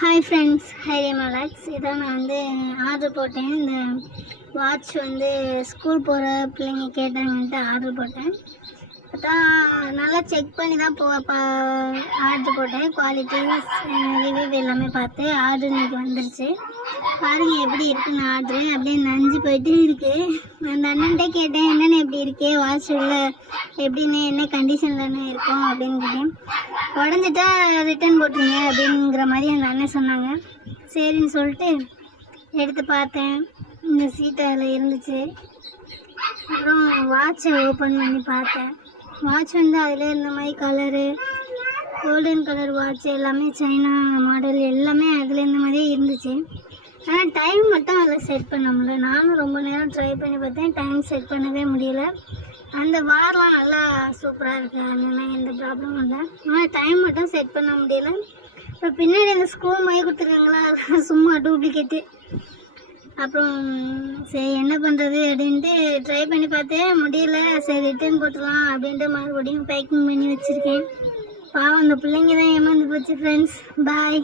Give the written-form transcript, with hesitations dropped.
Hi friends, ஹைரே மலாக்ஸ். இதான் நான் order போட்டேன். இந்த வாட்ச் ஸ்கூல் போகிற பிள்ளைங்க கேட்டாங்கன்ட்டு ஆர்டர் போட்டேன். அதான் நல்லா செக் பண்ணி தான் ஆர்டர் போட்டேன். குவாலிட்டி ரிவ்யூ எல்லாமே பார்த்து ஆர்டர் இன்றைக்கி வந்துருச்சு. பாருங்கள் எப்படி இருக்குன்னு. ஆர்டரு அப்படியே நஞ்சு போயிட்டு இருக்குது. அந்த அண்ணன்ட்டே கேட்டேன், என்னென்ன எப்படி இருக்கே வாட்ச் உள்ள எப்படின்னு, என்ன கண்டிஷன்லன்னு இருக்கும் அப்படின்னு கேட்டேன். உடஞ்சிட்டா ரிட்டர்ன் போட்டுருங்க அப்படிங்கிற மாதிரி அந்த அண்ணன் சொன்னாங்க. சரின்னு சொல்லிட்டு எடுத்து பார்த்தேன். இந்த சீட்டு அதில் இருந்துச்சு. அப்புறம் வாட்சை ஓப்பன் பண்ணி பார்த்தேன். வாட்ச் அதில் இந்த மாதிரி கலரு, கோல்டன் கலர் வாட்ச், எல்லாமே சைனா மாடல் எல்லாமே அதில் இந்த மாதிரியே இருந்துச்சு. ஆனால் டைம் மட்டும் அதில் செட் பண்ண முடியல. நானும் ரொம்ப நேரம் ட்ரை பண்ணி பார்த்தேன், டைம் செட் பண்ணவே முடியல. அந்த வார்லாம் நல்லா சூப்பராக இருக்குது, அதெல்லாம் எந்த ப்ராப்ளமும் இல்லை. ஆனால் டைம் மட்டும் செட் பண்ண முடியல. இப்போ பின்னாடி அந்த ஸ்க்ரூ மாதிரி கொடுத்துருக்காங்களா, அதெல்லாம் சும்மா டூப்ளிகேட்டு. அப்புறம் சரி என்ன பண்ணுறது அப்படின்ட்டு ட்ரை பண்ணி பார்த்தேன், முடியல. சரி ரிட்டர்ன் போட்டுடலாம் அப்படின்ட்டு மறுபடியும் பேக்கிங் பண்ணி வச்சுருக்கேன். பாவம் அந்த பிள்ளைங்க தான் ஏமாந்து போச்சு ஃப்ரெண்ட்ஸ். பாய்.